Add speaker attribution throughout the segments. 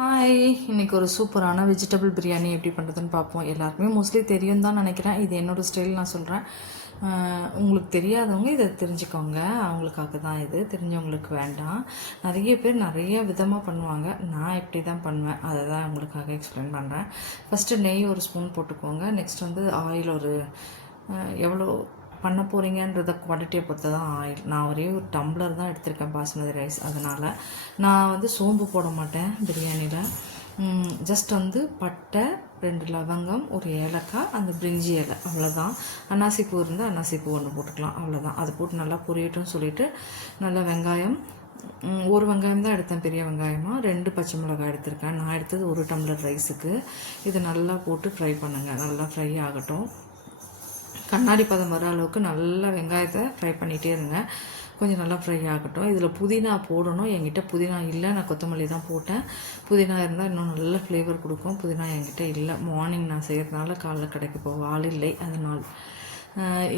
Speaker 1: Hi இன்றைக்கி ஒரு சூப்பரான வெஜிடபிள் பிரியாணி எப்படி பண்ணுறதுன்னு பார்ப்போம். எல்லாருக்குமே மோஸ்ட்லி தெரியும் தான் நினைக்கிறேன். இது என்னோடய ஸ்டைல் நான் சொல்கிறேன் உங்களுக்கு தெரியாதவங்க இதை தெரிஞ்சுக்கோங்க. அவங்களுக்காக தான் இது. தெரிஞ்சவங்களுக்கு வேண்டாம். நிறைய பேர் நிறைய விதமாக பண்ணுவாங்க. நான் இப்படி தான் பண்ணுவேன். அதை தான் உங்களுக்காக எக்ஸ்பிளைன் பண்ணுறேன் ஃபஸ்ட்டு நெய் ஒரு ஸ்பூன் போட்டுக்கோங்க. நெக்ஸ்ட் வந்து ஆயில் ஒரு எவ்வளோ பண்ண போகிறீங்கன்றத குவாலிட்டியை பொறுத்து தான் ஆயில் நான் ஒரே ஒரு டம்ளர் தான் எடுத்திருக்கேன் பாஸ்மதி ரைஸ் அதனால் நான் வந்து சோம்பு போட மாட்டேன் பிரியாணியில். ஜஸ்ட் வந்து பட்டை ரெண்டு லவங்கம் ஒரு ஏலக்காய் அந்த பிரிஞ்சி இலை. அவ்வளோதான் அன்னாசிப்பூ இருந்தால் அன்னாசிப்பூ ஒன்று போட்டுக்கலாம். அவ்வளோதான் அதை போட்டு நல்லா பொரியட்டும் சொல்லிவிட்டு நல்லா வெங்காயம் ஒரு வெங்காயம் தான் எடுத்தேன். பெரிய வெங்காயமாக ரெண்டு பச்சை மிளகாய் எடுத்திருக்கேன். நான் எடுத்தது ஒரு டம்ளர் ரைஸுக்கு இது நல்லா போட்டு ஃப்ரை பண்ணுங்கள் நல்லா ஃப்ரை ஆகட்டும். கண்ணாடி பதம் வர அளவுக்கு நல்லா வெங்காயத்தை ஃப்ரை பண்ணிகிட்டே இருங்க. கொஞ்சம் நல்லா ஃப்ரை ஆகட்டும். இதில் புதினா போடணும். என்கிட்ட புதினா இல்லை. நான் கொத்தமல்லி தான் போட்டேன். புதினா இருந்தால் இன்னும் நல்ல ஃப்ளேவர் கொடுக்கும். புதினா என்கிட்ட இல்லை. மார்னிங் நான் செய்கிறதுனால காலைல கடைக்கு போக ஆள் இல்லை. அதனால்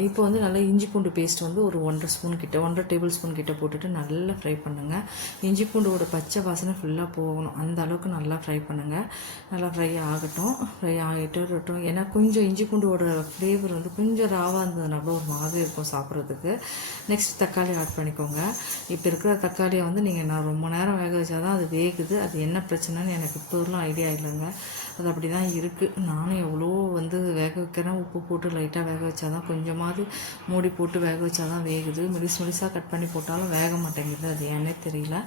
Speaker 1: இப்போ வந்து நல்லா இஞ்சி பூண்டு பேஸ்ட் வந்து ஒரு ஒன்றரை ஸ்பூன் கிட்ட ஒன்றரை டேபிள் ஸ்பூன் கிட்ட போட்டுட்டு நல்லா ஃப்ரை பண்ணுங்கள் இஞ்சி பூண்டோட பச்சை வாசனை ஃபுல்லாக போகணும். அந்த அளவுக்கு நல்லா ஃப்ரை பண்ணுங்கள் நல்லா ஃப்ரை ஆகட்டும். ஃப்ரை ஆகிட்டு இருக்கட்டும் ஏன்னா கொஞ்சம் இஞ்சி பூண்டோட ஃப்ளேவர் வந்து கொஞ்சம் ராவாக இருந்ததுனால ஒரு மாதிரி இருக்கும் சாப்பிட்றதுக்கு. நெக்ஸ்ட் தக்காளி ஆட் பண்ணிக்கோங்க. இப்போ இருக்கிற தக்காளியை வந்து நீங்கள் நான் ரொம்ப நேரம் வேக வச்சா தான் அது வேகுது. அது என்ன பிரச்சனைன்னு எனக்கு இப்போலாம் ஐடியா இல்லைங்க. அது அப்படி தான் இருக்குது நானும் எவ்வளோ வந்து வேக வைக்கிறேன் உப்பு போட்டு லைட்டாக வேக வச்சா தான் கொஞ்சமாவது மூடி போட்டு வேக வச்சா தான் வேகுது. மெலிஸ் மெலிசாக கட் பண்ணி போட்டாலும் வேக மாட்டேங்குது. அது ஏன்னே தெரியல.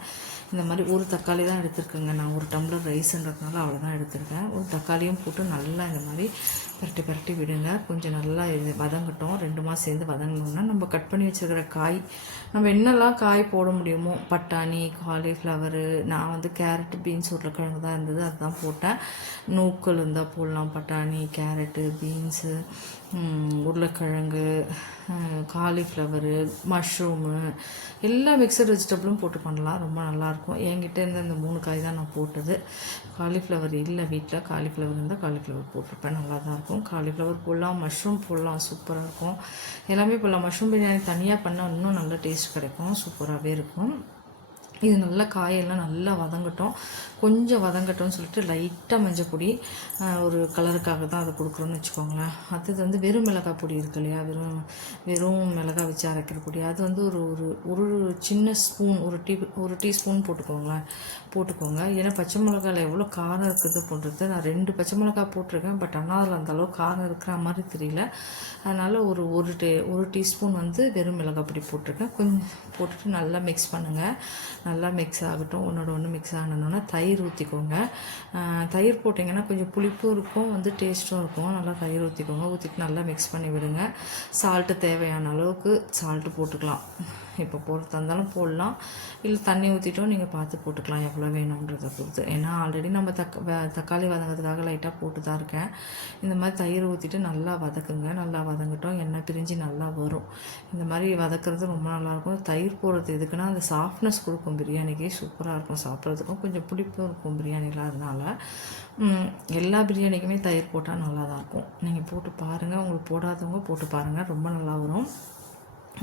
Speaker 1: இந்த மாதிரி ஒரு தக்காளி தான் எடுத்திருக்கேங்க. நான் ஒரு டம்ளர் ரைஸ்ன்றதுனால அவ்வளோதான் எடுத்திருக்கேன். ஒரு தக்காளியும் போட்டு நல்லா இந்த மாதிரி பரட்டி பரட்டி விடுங்க. கொஞ்சம் நல்லா இது வதங்கட்டும். ரெண்டு மாதம் சேர்ந்து வதங்கணும்னா நம்ம கட் பண்ணி வச்சுருக்கிற காய் நம்ம என்னெல்லாம் காய் போட முடியுமோ பட்டாணி காலிஃப்ளவரு நான் வந்து கேரட் பீன்ஸ் உருளைக்கிழங்கு தான் இருந்தது. அதுதான் போட்டேன். நூக்கல் இருந்தால் போடலாம். பட்டாணி கேரட்டு பீன்ஸு உருளைக்கிழங்கு காலிஃப்ளவரு மஷ்ரூமு எல்லா மிக்சர் வெஜிடபிளும் போட்டு பண்ணலாம். ரொம்ப நல்லாயிருக்கும் என்கிட்ட இருந்த இந்த மூணு காய் தான் நான் போட்டது. காலிஃப்ளவர் இல்லை வீட்டில் காலிஃப்ளவர் இருந்தால் காலிஃப்ளவர் போட்டிருப்பேன். நல்லா தான் இருக்கும். காலிஃப்ளவர் போடலாம். மஷ்ரூம் போடலாம். சூப்பராக இருக்கும். எல்லாமே போடலாம். மஷ்ரூம் பிரியாணி தனியாக பண்ணால் இன்னும் நல்ல டேஸ்ட் கிடைக்கும். சூப்பராகவே இருக்கும். இது நல்லா காயெல்லாம் நல்லா வதங்கட்டும். கொஞ்சம் வதங்கட்டும்னு சொல்லிட்டு லைட்டாக மஞ்சள் பொடி ஒரு கலருக்காக தான் அதை கொடுக்குறோன்னு வச்சுக்கோங்களேன். அடுத்தது வந்து வெறும் மிளகாய் பொடி இருக்கு இல்லையா? வெறும் வெறும் மிளகாய் வச்சு அரைக்கிற பொடி. அது வந்து ஒரு ஒரு ஒரு சின்ன ஸ்பூன் ஒரு டீ ஒரு டீஸ்பூன் போட்டுக்கோங்களேன். போட்டுக்கோங்க. ஏன்னா பச்சை மிளகாயில் எவ்வளோ காரம் இருக்குது போன்றது. நான் ரெண்டு பச்சை மிளகாய் போட்டிருக்கேன். பட் ஆனால் அதில் அந்த அளவு காரம் இருக்கிற மாதிரி தெரியல. அதனால் ஒரு ஒரு டே ஒரு டீஸ்பூன் வந்து வெறும் மிளகாய் பொடி போட்டிருக்கேன். கொஞ்சம் போட்டுட்டு நல்லா மிக்ஸ் பண்ணுங்கள் நல்லா மிக்ஸ் ஆகட்டும் ஒன்றோட ஒன்று மிக்ஸ் ஆனோன்னா தயிர் ஊற்றிக்கோங்க தயிர் போட்டிங்கன்னா கொஞ்சம் புளிப்பும் இருக்கும் வந்து டேஸ்ட்டும் இருக்கும். நல்லா தயிர் ஊற்றிக்கோங்க ஊற்றிட்டு நல்லா மிக்ஸ் பண்ணி விடுங்க. சால்ட்டு தேவையான அளவுக்கு சால்ட்டு போட்டுக்கலாம். இப்போ போடுறதா இருந்தாலும் போடலாம். இல்லை தண்ணி ஊற்றிட்டும் நீங்கள் பார்த்து போட்டுக்கலாம் எவ்வளோ வேணுன்றதை பொறுத்து. ஏன்னா ஆல்ரெடி நம்ம தக்க தக்காளி வதங்கிறதுக்காக லைட்டாக போட்டு தான் இருக்கேன். இந்த மாதிரி தயிர் ஊற்றிட்டு நல்லா வதக்குங்க. நல்லா வதங்கட்டும் எண்ணெய் பிரிஞ்சு நல்லா வரும். இந்த மாதிரி வதக்குறது ரொம்ப நல்லாயிருக்கும் தயிர் போடுறது எதுக்குன்னா அந்த சாஃப்ட்னஸ் கொடுக்கும் பிரியாணிக்கு சூப்பராக இருக்கும் சாப்பிட்றதுக்கும். கொஞ்சம் பிடிப்பும் இருக்கும் பிரியாணிலாம் அதனால். எல்லா பிரியாணிக்குமே தயிர் போட்டால் நல்லா தான் இருக்கும். நீங்கள் போட்டு பாருங்கள் உங்களுக்கு போடாதவங்க போட்டு பாருங்கள் ரொம்ப நல்லா வரும்.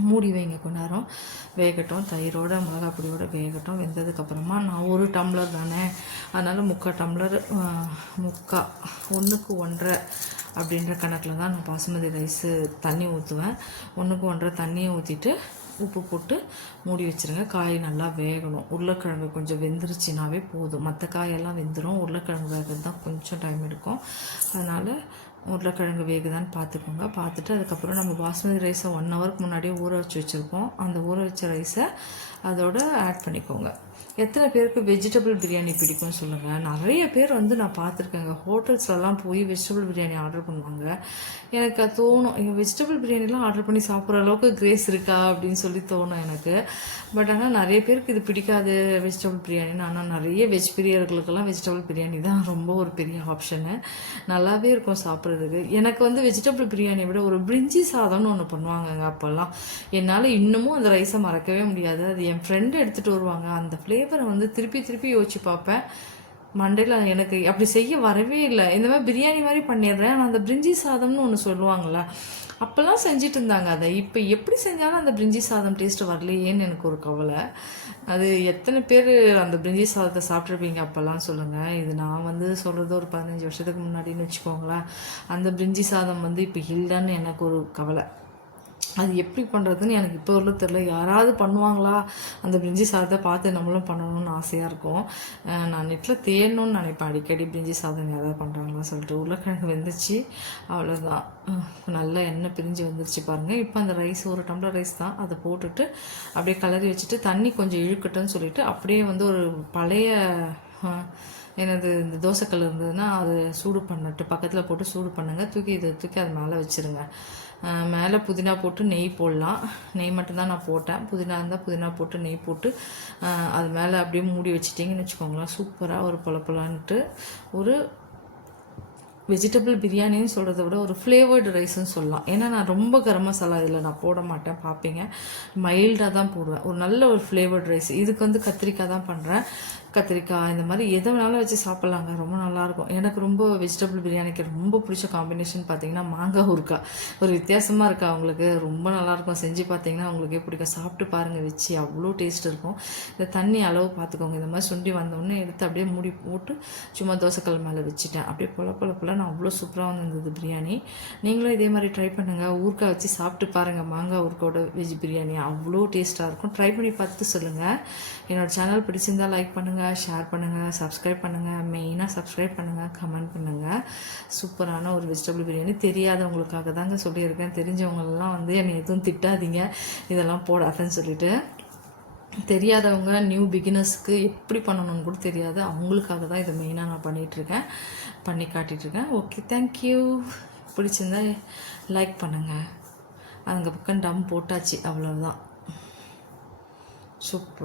Speaker 1: மூடி வைங்க கொஞ்ச நேரம். வேகட்டும். தயிரோட மிளகா பொடியோட வேகட்டும் வெந்ததுக்கப்புறமா நான் ஒரு டம்ளர் தானே. அதனால் முக்கால் டம்ளர் முக்கா ஒன்றுக்கு ஒன்றரை அப்படின்ற கணக்கில் தான் நான் பாசுமதி ரைஸு தண்ணி ஊற்றுவேன் ஒன்றுக்கு ஒன்றரை தண்ணியை ஊற்றிட்டு உப்பு போட்டு மூடி வச்சிருங்க. காய் நல்லா வேகணும். உருளைக்கிழங்கு கொஞ்சம் வெந்துருச்சுனாவே போதும். மற்ற காயெல்லாம் வெந்துடும் உருளைக்கிழங்கு வேகிறது தான் கொஞ்சம் டைம் எடுக்கும். அதனால் உருளைக்கிழங்கு வேகுதான்னு பார்த்துக்கோங்க பார்த்துட்டு அதுக்கப்புறம் நம்ம பாஸ்மதி ரைஸை ஒன் ஹவருக்கு முன்னாடியே ஊற வச்சு வச்சுருப்போம். அந்த ஊற வச்ச ரைஸை அதோட ஆட் பண்ணிக்கோங்க. எத்தனை பேருக்கு வெஜிடபிள் பிரியாணி பிடிக்கும்னு சொல்லுங்கள் நிறைய பேர் வந்து நான் பார்த்துருக்கேங்க. ஹோட்டல்ஸ்லலாம் போய் வெஜிடபிள் பிரியாணி ஆர்டர் பண்ணுவாங்க. எனக்கு அது தோணும். எங்கள் வெஜிடபிள் பிரியாணிலாம் ஆர்டர் பண்ணி சாப்பிட்ற அளவுக்கு கிரேஸ் இருக்கா அப்படின்னு சொல்லி தோணும் எனக்கு. பட் ஆனால் நிறைய பேருக்கு இது பிடிக்காது வெஜிடபிள் பிரியாணின்னு. ஆனால் நிறைய வெஜ் பிரியர்களுக்கெல்லாம் வெஜிடபிள் பிரியாணி தான் ரொம்ப ஒரு பெரிய ஆப்ஷனு நல்லாவே இருக்கும் சாப்பிட்றதுக்கு. எனக்கு வந்து வெஜிடபிள் பிரியாணியை விட ஒரு பிரிஞ்சி சாதம்னு ஒன்று பண்ணுவாங்கங்க அப்போல்லாம். என்னால் இன்னமும் அந்த ரைஸை மறக்கவே முடியாது. அது என் ஃப்ரெண்டு எடுத்துகிட்டு வருவாங்க. அந்த ஃப்ளேவரை வந்து திருப்பி திருப்பி யோசிச்சு பார்ப்பேன். மண்டையில் எனக்கு அப்படி செய்ய வரவே இல்லை. இந்த மாதிரி பிரியாணி மாதிரி பண்ணிடுறேன். ஆனால் அந்த பிரிஞ்சி சாதம்னு ஒன்று சொல்லுவாங்கள அப்போல்லாம் செஞ்சுட்டு இருந்தாங்க அதை. இப்போ எப்படி செஞ்சாலும் அந்த பிரிஞ்சி சாதம் டேஸ்ட்டு வரலையேன்னு எனக்கு ஒரு கவலை. அது எத்தனை பேர் அந்த பிரிஞ்சி சாதத்தை சாப்பிட்ருப்பீங்க அப்போல்லாம் சொல்லுங்கள் இது நான் வந்து சொல்கிறது ஒரு பதினஞ்சு வருஷத்துக்கு முன்னாடின்னு வச்சுக்கோங்களேன். அந்த பிரிஞ்சி சாதம் வந்து இப்போ இல்லைன்னு எனக்கு ஒரு கவலை. அது எப்படி பண்ணுறதுன்னு எனக்கு இப்போ உள்ள தெரில யாராவது பண்ணுவாங்களா? அந்த பிரிஞ்சி சாதத்தை பார்த்து நம்மளும் பண்ணணும்னு ஆசையாக இருக்கும். நான் நெட்டில் தேடணும்னு நினைப்பேன். அடிக்கடி பிரிஞ்சி சாதம் யாராவது பண்ணுறாங்களா சொல்லிட்டு. உருளைக்கிழங்கு வெந்துச்சு. அவ்வளோதான் நல்லா எண்ணெய் பிரிஞ்சு வந்துருச்சு பாருங்கள் இப்போ அந்த ரைஸ் ஒரு டம்ளர் ரைஸ் தான். அதை போட்டுட்டு அப்படியே கலரி வச்சுட்டு தண்ணி கொஞ்சம் இழுக்கட்டும்னு சொல்லிட்டு அப்படியே வந்து ஒரு பழைய எனது இந்த தோசைக்கல் இருந்ததுன்னா அது சூடு பண்ணட்டு பக்கத்தில் போட்டு சூடு பண்ணுங்க. தூக்கி இதை தூக்கி அது மேலே வச்சுருங்க. மேலே புதினா போட்டு நெய் போடலாம். நெய் மட்டும்தான் நான் போட்டேன். புதினா இருந்தால் புதினா போட்டு நெய் போட்டு அது மேலே அப்படியே மூடி வச்சிட்டிங்கன்னு வச்சுக்கோங்களேன். சூப்பராக ஒரு பொல ஒரு வெஜிடபிள் பிரியாணின்னு சொல்கிறத விட ஒரு ஃப்ளேவர்டு ரைஸ்ன்னு சொல்லலாம். ஏன்னா நான் ரொம்ப கரம் மசாலா இதில் நான் போட மாட்டேன். பார்ப்பீங்க. மைல்டாக தான் போடுவேன். ஒரு நல்ல ஒரு ஃப்ளேவர்டு ரைஸ் இதுக்கு வந்து கத்திரிக்காய் தான் பண்ணுறேன் கத்திரிக்காய் இந்த மாதிரி எதை வேணாலும் வச்சு சாப்பிட்லாங்க. ரொம்ப நல்லாயிருக்கும். எனக்கு ரொம்ப வெஜிடபிள் பிரியாணிக்கு ரொம்ப பிடிச்ச காம்பினேஷன் பார்த்தீங்கன்னா மாங்காய் ஊறுக்காய் ஒரு வித்தியாசமாக இருக்கா அவங்களுக்கு. ரொம்ப நல்லாயிருக்கும். செஞ்சு பார்த்தீங்கன்னா உங்களுக்கே பிடிக்கும். சாப்பிட்டு பாருங்கள் வச்சு. அவ்வளோ டேஸ்ட் இருக்கும். இந்த தண்ணி அளவு பார்த்துக்கோங்க. இந்த மாதிரி சுண்டி வந்தோடனே எடுத்து அப்படியே மூடி போட்டு சும்மா தோசைக்கல் மேலே வச்சுட்டேன். அப்படியே பொல பொல பொல நான் அவ்வளோ சூப்பராக வந்திருந்தது பிரியாணி. நீங்களும் இதே மாதிரி ட்ரை பண்ணுங்கள் ஊறுக்காய் வச்சு சாப்பிட்டு பாருங்கள் மாங்காய் ஊருக்கோட வெஜ் பிரியாணி அவ்வளோ டேஸ்ட்டாக இருக்கும். ட்ரை பண்ணி பார்த்து சொல்லுங்கள் என்னோடய சேனல் பிடிச்சிருந்தா லைக் பண்ணுங்கள் ஷேர் பண்ணுங்கள் சப்ஸ்கிரைப் பண்ணுங்கள் மெயினாக சப்ஸ்கிரைப் பண்ணுங்கள் கமெண்ட் பண்ணுங்கள் சூப்பரான ஒரு வெஜிடபிள் பிரியாணி. தெரியாதவங்களுக்காக தாங்க சொல்லியிருக்கேன். தெரிஞ்சவங்களெல்லாம் வந்து என்னை எதுவும் திட்டாதீங்க. இதெல்லாம் போடாதன்னு சொல்லிட்டு. தெரியாதவங்க நியூ பிகினர்ஸ்க்கு எப்படி பண்ணணும்னு கூட தெரியாது. அவங்களுக்காக தான் இதை மெயினாக நான் பண்ணிகிட்ருக்கேன். பண்ணி காட்டிகிட்ருக்கேன். ஓகே தேங்க்யூ பிடிச்சிருந்தா லைக் பண்ணுங்கள் அங்கே பக்கம் டம் போட்டாச்சு. அவ்வளோதான் சூப்பர்.